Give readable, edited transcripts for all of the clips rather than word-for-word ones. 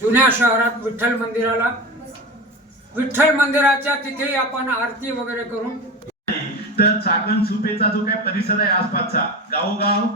जुन्या शहरात विठ्ठल मंदिराच्या तिथे आपण आरती वगैरे करून तर चाकण सुपेचा जो काय परिसर आहे आसपासचा गावोगाव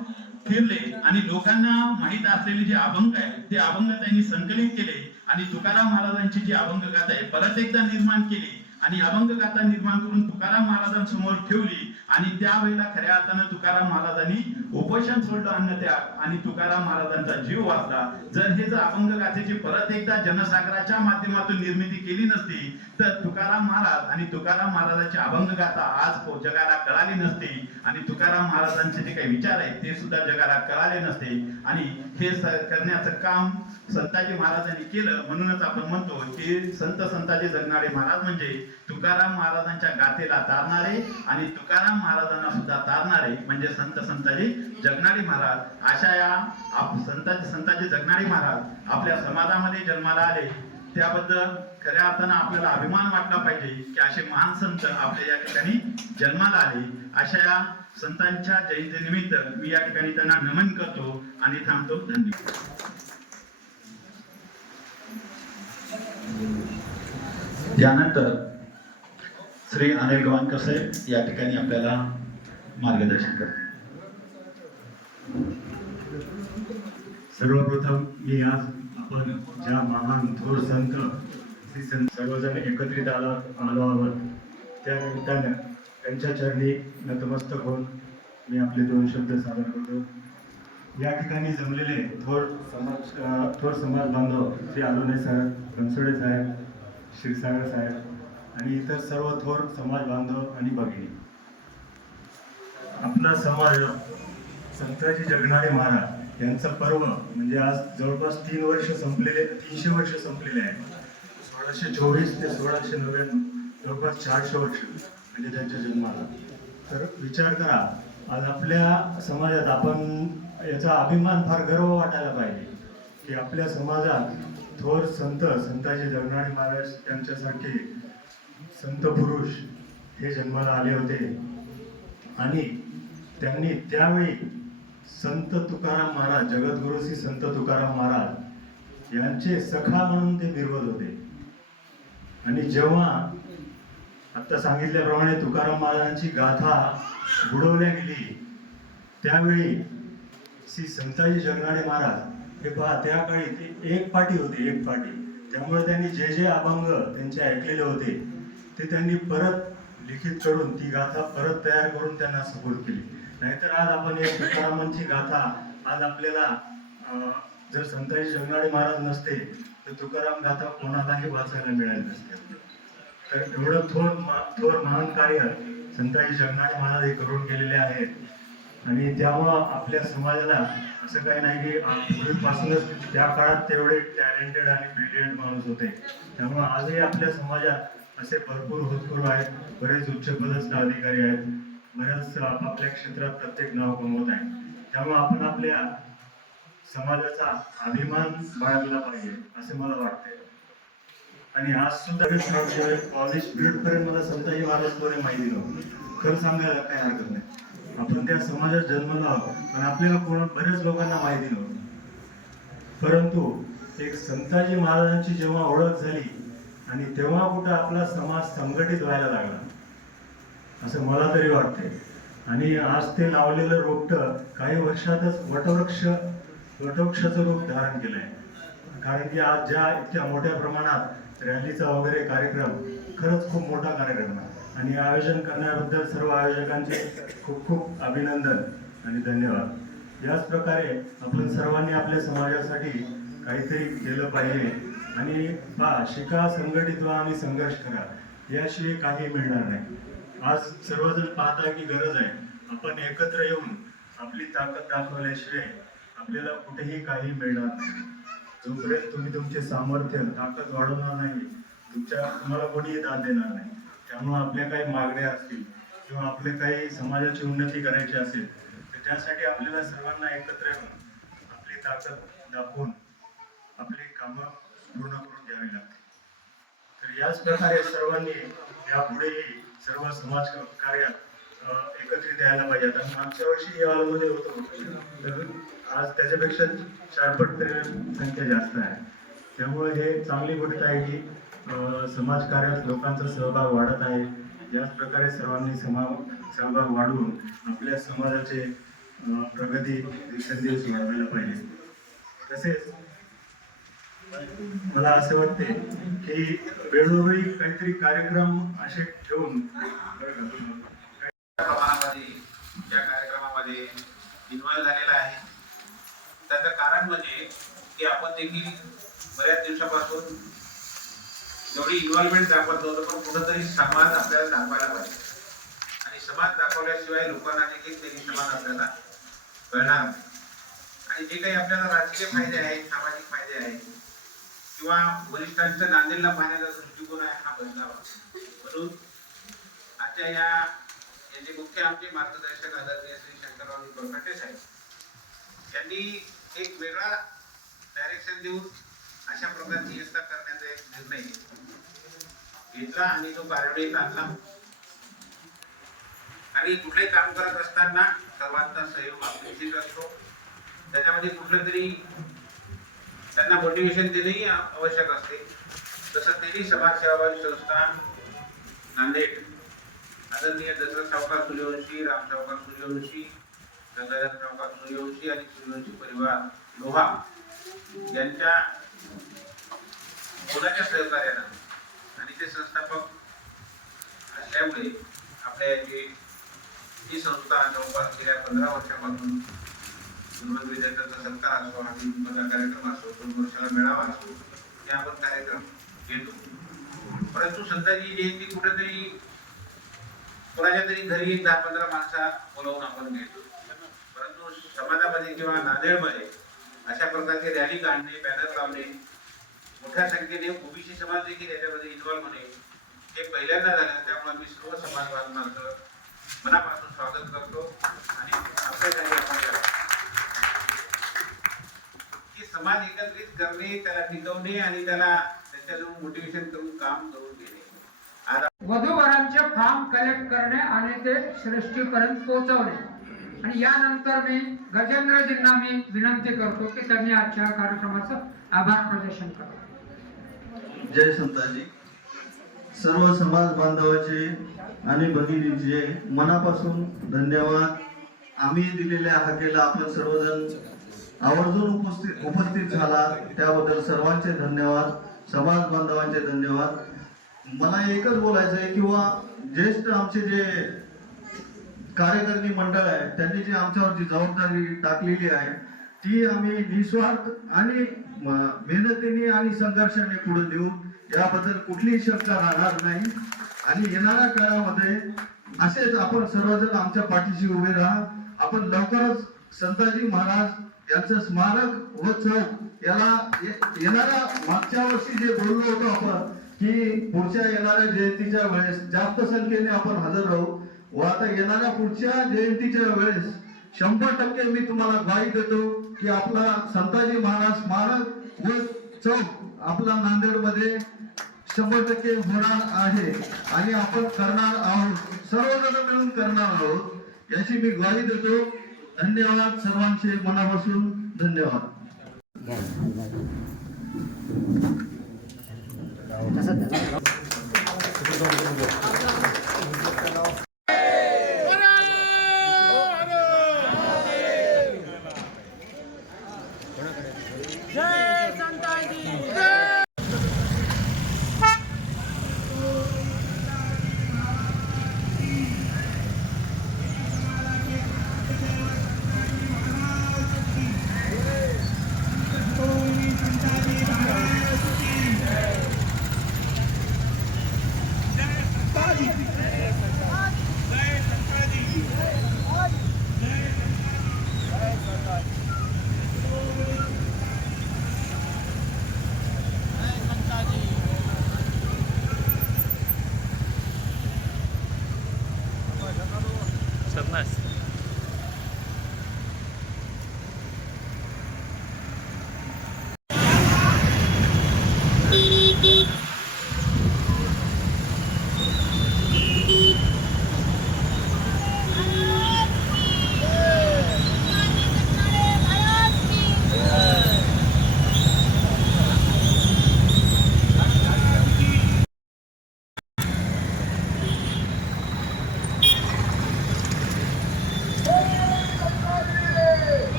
फिरले आणि लोकांना माहित असलेले जे अभंग आहे ते अभंग त्यांनी संकलित केले आणि तुकाराम महाराजांची जी अभंग गाथा आहे परत एकदा निर्माण केली आणि अभंग गाथा निर्माण करून तुकाराम महाराजांसमोर ठेवली आणि त्यावेळेला खऱ्या अर्थानं तुकाराम महाराजांनी उपोषण सोडलं अन्नत्याग आणि तुकाराम महाराजांचा जीव वाचला. जर हे जर अभंग गाथेची परत एकदा जनसागराच्या माध्यमातून निर्मिती केली नसती तर तुकाराम महाराज आणि तुकाराम महाराजांची अभंग गाथा आज जगाला कळाली नसती आणि तुकाराम महाराजांचे जे काही विचार आहेत ते सुद्धा जगाला कळाले नसते आणि हे करण्याचं काम संताजी महाराजांनी केलं. म्हणूनच आपण म्हणतो की संताजी जगणारे महाराज म्हणजे तुकाराम महाराजांच्या गाथेला तारणारे आणि तुकाराम महाराजांना सुद्धा तारणारे म्हणजे संताजी जगणारे महाराज. अशा या संताजी जगणारे महाराज आपल्या समाजामध्ये जन्माला आले त्याबद्दल खऱ्या अर्थानं आपल्याला अभिमान वाटला पाहिजे की असे महान संत आपल्या या ठिकाणी जन्माला आले. अशा या संतांच्या जयंतीनिमित्त मी या ठिकाणी त्यांना नमन करतो आणि थांबतो. धन्यवाद. यानंतर श्री अनिल गवाणकर साहेब या ठिकाणी आपल्याला मार्गदर्शन करतात. सर्वप्रथम मी आज आपण ज्या महान थोर संत श्री संत सर्वजण एकत्रित आलो आहोत त्या निमित्तानं त्यांच्या चरणी नतमस्तक होऊन मी आपले 2 शब्द सादर करतो. या ठिकाणी जमलेले थोर समाज बांधव श्री आलोने साहेब, बनसोडे साहेब, क्षीरसागर साहेब आणि इतर सर्व थोर समाज बांधव आणि भगिनी, आपला समाज संताजी जगणारे महाराज यांचं पर्व म्हणजे आज जवळपास 300 वर्ष संपलेले आहे. 1624 ते 1699 जवळपास 400 वर्ष म्हणजे त्यांच्या जन्माला. तर विचार करा आज आपल्या समाजात आपण याचा अभिमान फार गर्व वाटायला पाहिजे की आपल्या समाजात थोर संताजी जगणारे महाराज यांच्यासारखे संत पुरुष हे जन्माला आले होते आणि त्यांनी त्यावेळी संत तुकाराम महाराज, जगद्गुरु श्री संत तुकाराम महाराज यांचे सखा म्हणून ते बिरवत होते. आणि जेव्हा आता सांगितल्याप्रमाणे तुकाराम महाराजांची गाथा बुडवल्या गेली त्यावेळी श्री संताजी जगणारे महाराज हे पहा त्या काळी ते एक पाटी होते. त्यामुळे त्यांनी जे अभंग त्यांचे ऐकलेले होते ते त्यांनी परत लिखित करून ती गाथा परत तयार करून त्यांना सपोर्ट केली. नाहीतर आज आपण एक तुकारामांची गाथा आज आपल्याला जर संताजी जगणारे महाराज नसते तर तुकाराम गाथा कोणालाही वाचायला मिळाली नसते. तर एवढं थोर महान कार्य संताजी जगणारे महाराज हे करून गेलेले आहेत आणि त्यामुळं आपल्या समाजाला असं काही नाही की पूर्वीपासूनच त्या काळात तेवढे टॅलेंटेड आणि ब्रिलियंट माणूस होते. त्यामुळं आजही आपल्या समाजात असे भरपूर होतकरू आहेत, बरेच उच्चपदस्थ अधिकारी आहेत, बऱ्याच आपापल्या क्षेत्रात प्रत्येक नाव कमवत आहे. त्यामुळे आपण आपल्या समाजाचा अभिमान बाळगला पाहिजे असे मला वाटते. आणि आज सुद्धा कॉलेज पिरियड पर्यंत मला संताजी महाराज कोणी माहिती नव्हतं. खरं सांगायला काही हरकत नाही. आपण त्या समाजात जन्मला आहोत पण आपल्याला बऱ्याच लोकांना माहिती नव्हतं. परंतु एक संताजी महाराजांची जेव्हा ओळख झाली आणि तेव्हा कुठं आपला समाज संघटित व्हायला लागला असं मला तरी वाटते. आणि आज ते लावलेलं रोपटं काही वर्षातच वटवृक्षाचं रूप धारण केलं आहे. कारण की आज ज्या इतक्या मोठ्या प्रमाणात रॅलीचा वगैरे कार्यक्रम खरंच खूप मोठा कार्यक्रम आहे आणि आयोजन करण्याबद्दल सर्व आयोजकांचे खूप खूप अभिनंदन आणि धन्यवाद. याच प्रकारे आपण सर्वांनी आपल्या समाजासाठी काहीतरी केलं पाहिजे आणि शिका, संघटित व्हा आणि संघर्ष करा, याशिवाय काही मिळणार नाही. आज सर्वजण पाहता की गरज आहे आपण एकत्र येऊन आपली ताकद दाखवल्याशिवाय आपल्याला कुठेही काही मिळणार नाही. जोपर्यंत तुम्ही तुमचे सामर्थ्य ताकद वाढवणार नाही तुम्हाला कोणीही दाद देणार नाही. त्यामुळे आपल्या काही मागण्या असतील किंवा आपले काही समाजाची उन्नती करायची असेल तर त्यासाठी आपल्याला सर्वांना एकत्र येऊन आपली ताकद दाखवून आपली कामं पूर्ण करून घ्यावी लागते. तर याच प्रकारे सर्वांनी यापुढेही सर्व समाज कार्यात एकत्रित यायला पाहिजे. आता मागच्या वर्षी या हॉलमध्ये होतो तर आज त्याच्यापेक्षा 4 पट संख्या जास्त आहे. त्यामुळे हे चांगली गोष्ट आहे की समाजकार्यात लोकांचा सहभाग वाढत आहे. याच प्रकारे सर्वांनी सहभाग वाढवून आपल्या समाजाचे प्रगती दिवसेंदिवस वाढवायला पाहिजे. तसेच मला असे वाटते की वेळोवेळी काहीतरी कार्यक्रम असे ठेवून प्रमाणामध्ये या कार्यक्रमामध्ये इन्व्हॉल्व झालेला आहे. त्याचं कारण म्हणजे की आपण देखील बऱ्याच दिवसापासून एवढी इन्व्हॉल्वमेंट दाखवत नव्हतो, पण कुठंतरी समाज आपल्याला दाखवायला पाहिजे आणि समाज दाखवल्याशिवाय लोकांना देखील त्यांनी समाज आपल्याला कळणार. आणि जे काही आपल्याला राजकीय फायदे आहेत, सामाजिक फायदे आहेत किंवा वरिष्ठांच्या नांदेडला पाहण्याचा दृष्टिकोन आहे, हा बदलावा. म्हणून आजच्या याचे मुख्य आमचे मार्गदर्शक आदरणीय श्री शंकरराव कोलकाटे साहेब यांनी एक वेगळा डायरेक्शन देऊन अशा प्रकारची व्यवस्था करण्याचा एक निर्णय घेतला आणि तो कार्यान्वित आणला. आणि कुठलेही काम करत असताना सर्वांचा सहयोग अपेक्षित असतो. त्याच्यामध्ये कुठलं तरी त्यांना मोटिवेशन देणेही आवश्यक असते. तसं त्यांनी समाजसेवाभावी संस्था नांदेड आदरणीय दशरथ सावकार सूर्यवंशी, राम सावकार सूर्यवंशी, गंगाधर सावकार सूर्यवंशी आणि सूर्यवंशी परिवार लोहा यांच्या मुलाच्या सहकार्यानं आणि ते संस्थापक असल्यामुळे आपल्या याची ही संस्था जवळपास गेल्या 15 वर्षापासून गुणवंत विद्यार्थ्यांचा सत्कार असो आणि कार्यक्रम असो, 2 वर्षाला मेळावा असो, हे आपण कार्यक्रम घेतो. परंतु संताजी जयंती कुठेतरी कोणाच्या तरी घरी 10-15 माणसा बोलावून आपण घेतो. परंतु समाजामध्ये किंवा नांदेडमध्ये अशा प्रकारचे रॅली काढणे, बॅनर लावणे, मोठ्या संख्येने ओबीसी समाज देखील याच्यामध्ये इन्व्हॉल्व होणे हे पहिल्यांदा झाले. त्यामुळे मी सर्व समाज बांधवांचं मनापासून स्वागत करतो आणि आपल्यासाठी आपण की समाज एकत्रित करणे, त्याला टिकवणे आणि त्याला त्याच्याजवळ मोटिवेशन करून काम करून घेणे. वधूवरांचे फॉर्म कलेक्ट करणे आणि ते श्रेष्ठीपर्यंत पोहोचवणे. आणि यानंतर मी गजेंद्रजींना मी विनंती करतो की त्यांनी आजच्या कार्यक्रमाचं आभार प्रदर्शन करावं. जय संताजी. सर्व समाज बांधवाचे आणि भगिनींचे मनापासून धन्यवाद. आम्ही दिलेल्या हाकेला आपण सर्वजण आवर्जून उपस्थित झाला त्याबद्दल सर्वांचे धन्यवाद. समाज बांधवांचे धन्यवाद. मला एकच बोलायचं आहे किंवा ज्येष्ठ आमचे जे कार्यकारिणी मंडळ आहे त्यांनी जी आमच्यावर जी जबाबदारी टाकलेली आहे ती आम्ही निस्वार्थ आणि मेहनतीने आणि संघर्षाने पुढे नेऊ, याबद्दल कुठलीही शंका राहणार नाही. आणि येणाऱ्या काळामध्ये असेच आपण सर्वजण आमच्या पाठीशी उभे राहा. आपण लवकरच संताजी महाराज यांचं स्मारक व चौक याला येणाऱ्या मागच्या वर्षी जे बोललो होतो आपण की पुढच्या येणाऱ्या जयंतीच्या वेळेस जास्त संख्येने आपण हजर राहू व आता येणाऱ्या पुढच्या जयंतीच्या वेळेस 100% मी तुम्हाला ग्वाही देतो की आपला संताजी महाराज स्मारक व चौक आपला नांदेडमध्ये 100% होणार आहे आणि आपण करणार आहोत, सर्वजण मिळून करणार आहोत याची मी ग्वाही देतो. धन्यवाद. सर्वांचे मनापासून धन्यवाद.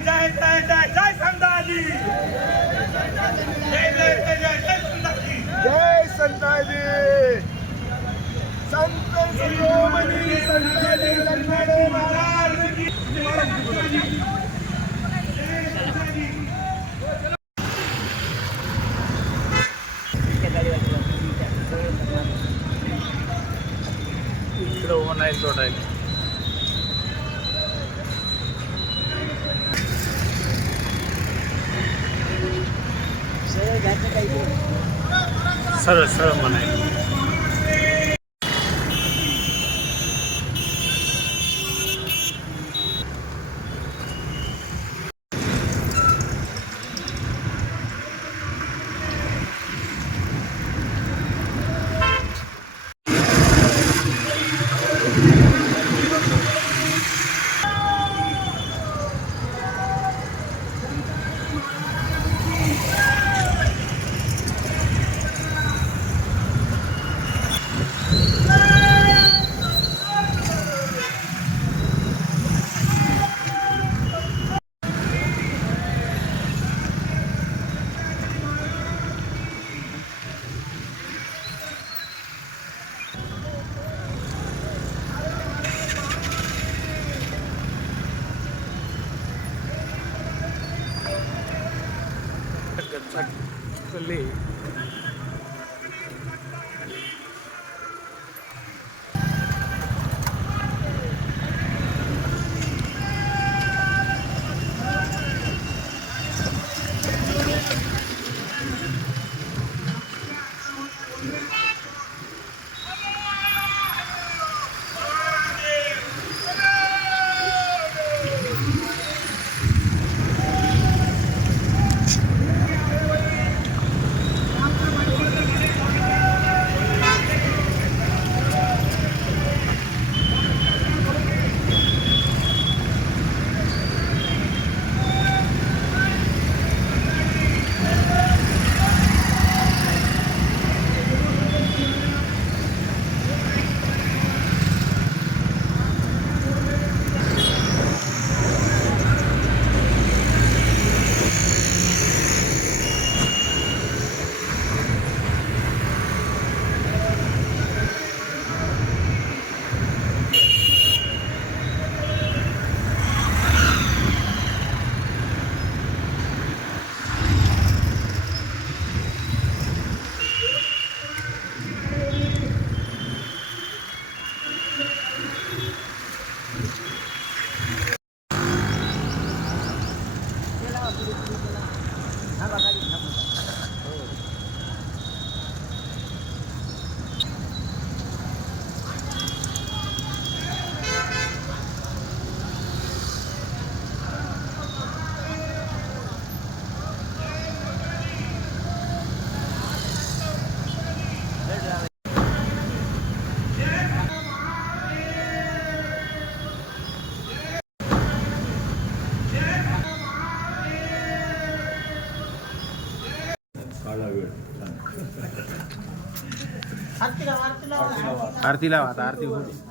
जय जय जय जय संताजी जय जय जय जय जय संताजी जय संताजी संत शिरोमणी संताजी लक्ष्मण महाराज की इकडं नाही सोडायला सरळ सरळ म्हणायचं चालले आरती लावा आता आरती होती